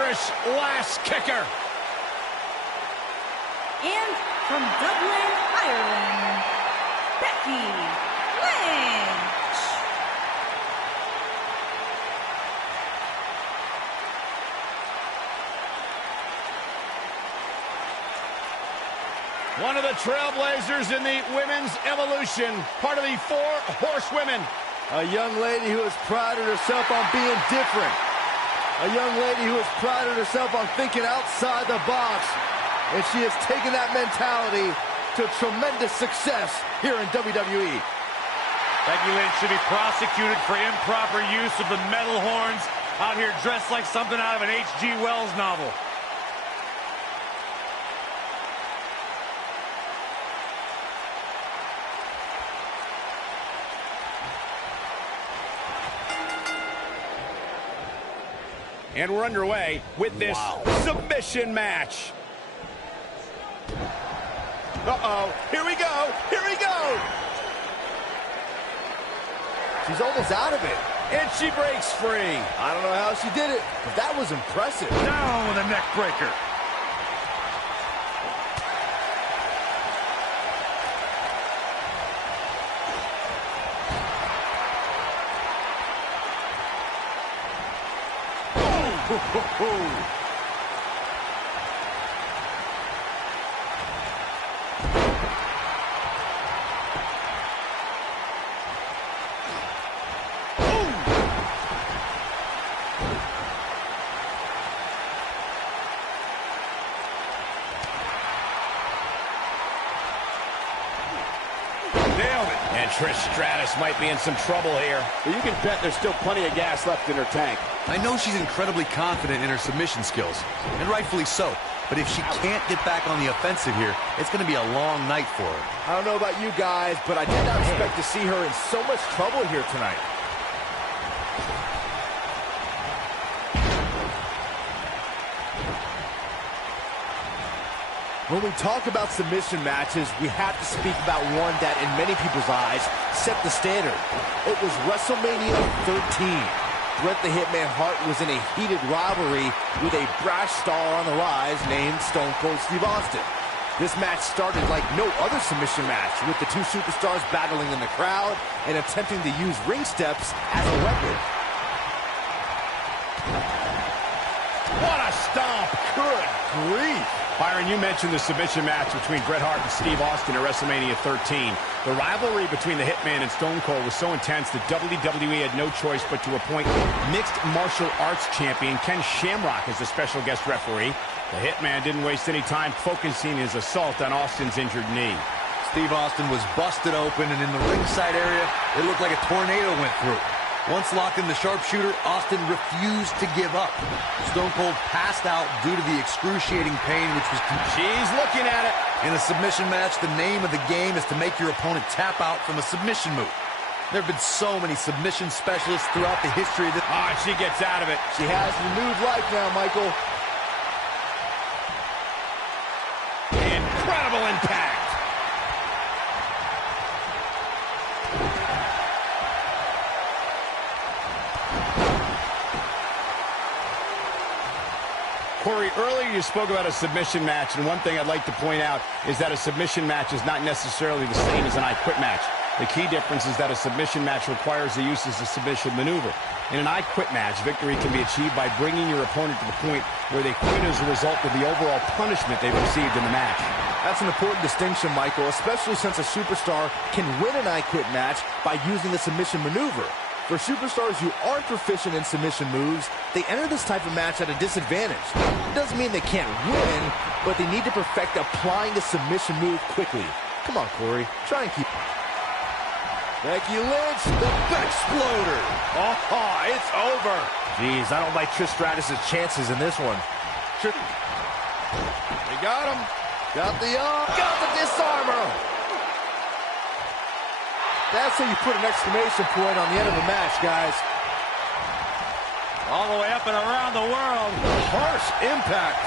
Irish last kicker. And from Dublin, Ireland, Becky Lynch. One of the trailblazers in the women's evolution, part of the 4 horsewomen. A young lady who has prided herself on being different. A young lady who has prided herself on thinking outside the box. And she has taken that mentality to tremendous success here in WWE. Becky Lynch should be prosecuted for improper use of the metal horns, out here dressed like something out of an H.G. Wells novel. And we're underway with this submission match. Uh-oh, here we go, here we go! She's almost out of it. And she breaks free. I don't know how she did it, but that was impressive. Down with a neck breaker. Nailed it. And Trish Stratus might be in some trouble here. But you can bet there's still plenty of gas left in her tank. I know she's incredibly confident in her submission skills, and rightfully so. But if she can't get back on the offensive here, it's going to be a long night for her. I don't know about you guys, but I did not expect to see her in so much trouble here tonight. When we talk about submission matches, we have to speak about one that, in many people's eyes, set the standard. It was WrestleMania 13. Bret the Hitman Hart was in a heated rivalry with a brash star on the rise named Stone Cold Steve Austin. This match started like no other submission match, with the 2 superstars battling in the crowd and attempting to use ring steps as a weapon. What a stomp. Good grief. Byron, you mentioned the submission match between Bret Hart and Steve Austin at WrestleMania 13. The rivalry between the Hitman and Stone Cold was so intense that WWE had no choice but to appoint mixed martial arts champion Ken Shamrock as the special guest referee. The Hitman didn't waste any time focusing his assault on Austin's injured knee. Steve Austin was busted open, and in the ringside area, it looked like a tornado went through. Once locked in the sharpshooter, Austin refused to give up. Stone Cold passed out due to the excruciating pain, which was... She's looking at it. In a submission match, the name of the game is to make your opponent tap out from a submission move. There have been so many submission specialists throughout the history of this... Ah, she gets out of it. She has renewed life now, Michael. Incredible impact. Corey, earlier you spoke about a submission match, and one thing I'd like to point out is that a submission match is not necessarily the same as an I Quit match. The key difference is that a submission match requires the use of a submission maneuver. In an I Quit match, victory can be achieved by bringing your opponent to the point where they quit as a result of the overall punishment they've received in the match. That's an important distinction, Michael, especially since a superstar can win an I Quit match by using the submission maneuver. For superstars who aren't proficient in submission moves, they enter this type of match at a disadvantage. It doesn't mean they can't win, but they need to perfect applying the submission move quickly. Come on, Corey. Try and keep... Becky Lynch, the Bexploder. Oh, it's over. Jeez, I don't like Trish Stratus' chances in this one. They got him. Got the arm. Got the disarmer. That's how you put an exclamation point on the end of a match, guys. All the way up and around the world. Harsh impact.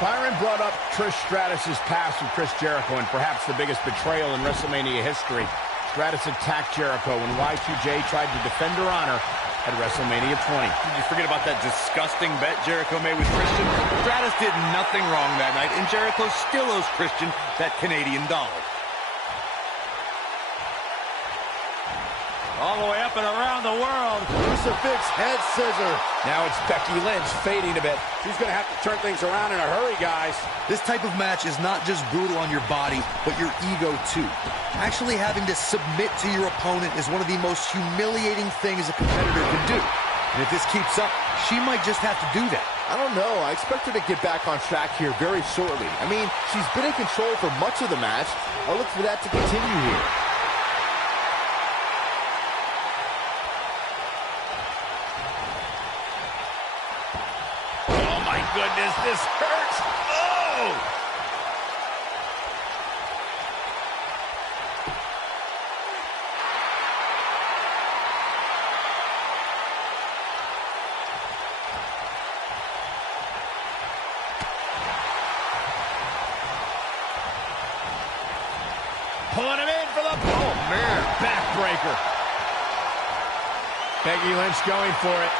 Byron brought up Trish Stratus' past with Chris Jericho, and perhaps the biggest betrayal in WrestleMania history. Stratus attacked Jericho when Y2J tried to defend her honor at WrestleMania 20. Did you forget about that disgusting bet Jericho made with Christian? Stratus did nothing wrong that night, and Jericho still owes Christian that Canadian dollar. All the way up and around the world. Crucifix head scissor. Now it's Becky Lynch fading a bit. She's going to have to turn things around in a hurry, guys. This type of match is not just brutal on your body, but your ego too. Actually having to submit to your opponent is one of the most humiliating things a competitor can do. And if this keeps up, she might just have to do that. I don't know. I expect her to get back on track here very shortly. I mean, she's been in control for much of the match. I'll look for that to continue here. Goodness, this hurts. Oh! Pulling him in for the... Oh, man. Backbreaker. Becky Lynch going for it.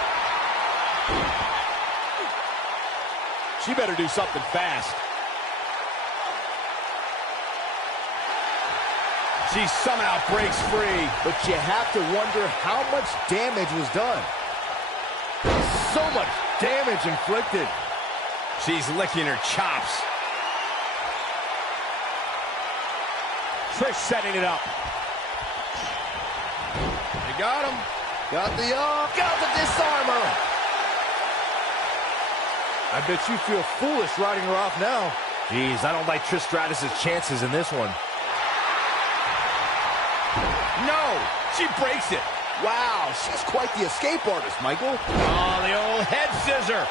She better do something fast. She somehow breaks free. But you have to wonder how much damage was done. So much damage inflicted. She's licking her chops. Trish setting it up. They got him. Got the disarmer. I bet you feel foolish riding her off now. Jeez, I don't like Trish Stratus' chances in this one. No, she breaks it. Wow, she's quite the escape artist, Michael. Oh, the old head scissor.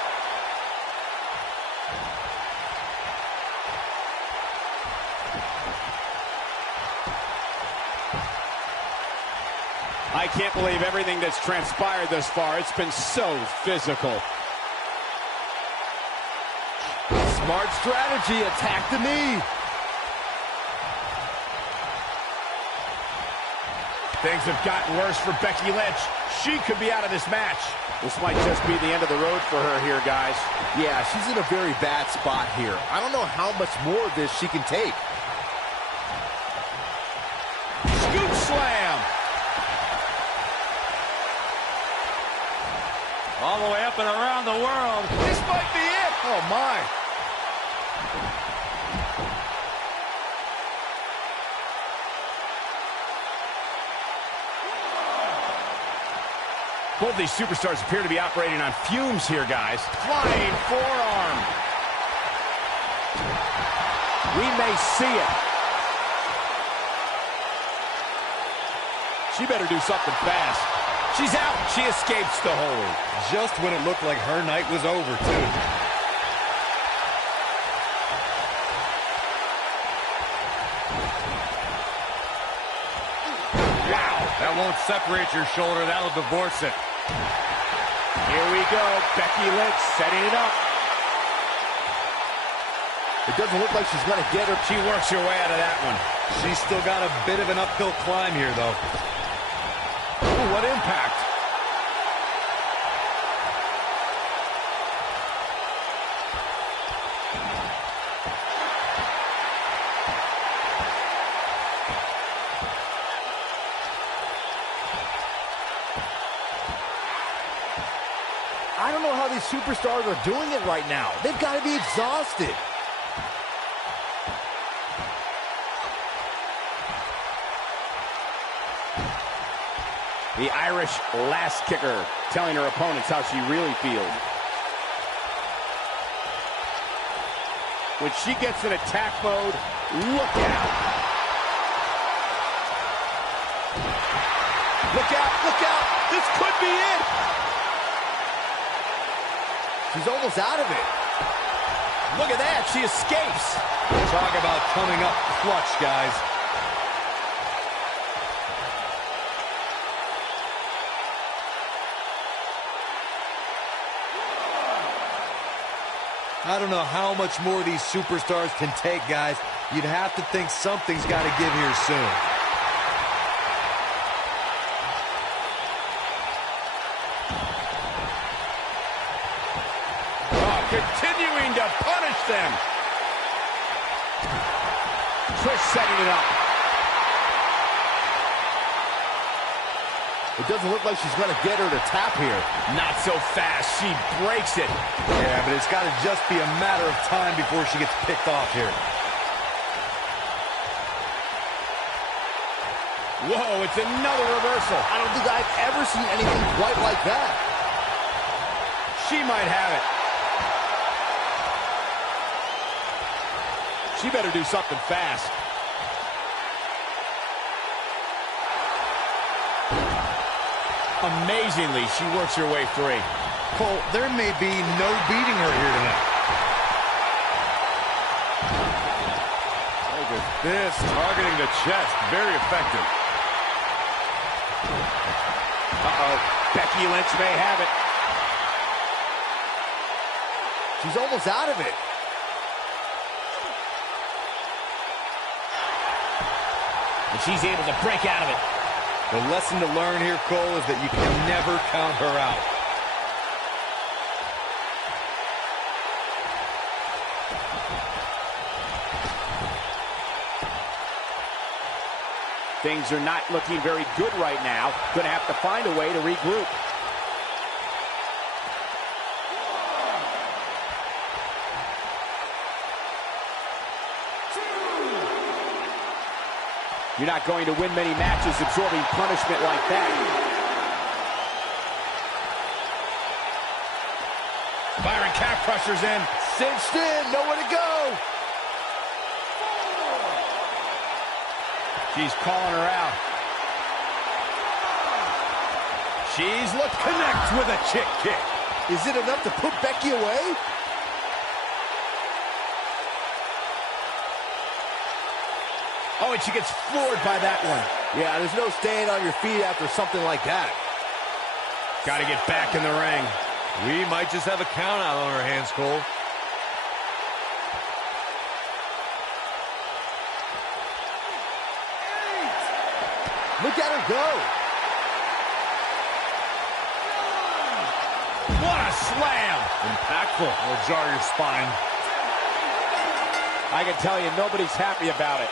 I can't believe everything that's transpired thus far. It's been so physical. Smart strategy, attack the knee. Things have gotten worse for Becky Lynch. She could be out of this match. This might just be the end of the road for her here, guys. Yeah, she's in a very bad spot here. I don't know how much more of this she can take. Scoop slam. All the way up and around the world. This might be it. Oh, my. Both these superstars appear to be operating on fumes here, guys. Flying forearm. We may see it. She better do something fast. She's out. She escapes the hold. Just when it looked like her night was over, too. That won't separate your shoulder. That'll divorce it. Here we go. Becky Lynch setting it up. It doesn't look like she's going to get her. She works her way out of that one. She's still got a bit of an uphill climb here, though. Ooh, what impact. I don't know how these superstars are doing it right now. They've got to be exhausted. The Irish last kicker telling her opponents how she really feels. When she gets in attack mode, look out. Look out, look out. This could be it. She's almost out of it. Look at that, she escapes. Talk about coming up clutch, guys. I don't know how much more these superstars can take, guys. You'd have to think something's got to give here soon. them. Trish setting it up. It doesn't look like she's going to get her to tap here. Not so fast. She breaks it. Yeah, but it's got to just be a matter of time before she gets picked off here. Whoa, it's another reversal. I don't think I've ever seen anything quite like that. She might have it. She better do something fast. Amazingly, she works her way free. Cole, there may be no beating her here tonight. Look at this, targeting the chest. Very effective. Uh-oh, Becky Lynch may have it. She's almost out of it. And she's able to break out of it. The lesson to learn here, Cole, is that you can never count her out. Things are not looking very good right now. Going to have to find a way to regroup. You're not going to win many matches absorbing punishment like that. Byron calf crushers in. Cinched in, nowhere to go. She's calling her out. She's looked connect with a chick kick. Is it enough to put Becky away? Oh, and she gets floored by that one. Yeah, there's no staying on your feet after something like that. Got to get back in the ring. We might just have a count out on our hands, Cole. Look at her go. What a slam. Impactful. It'll jar your spine. I can tell you, nobody's happy about it.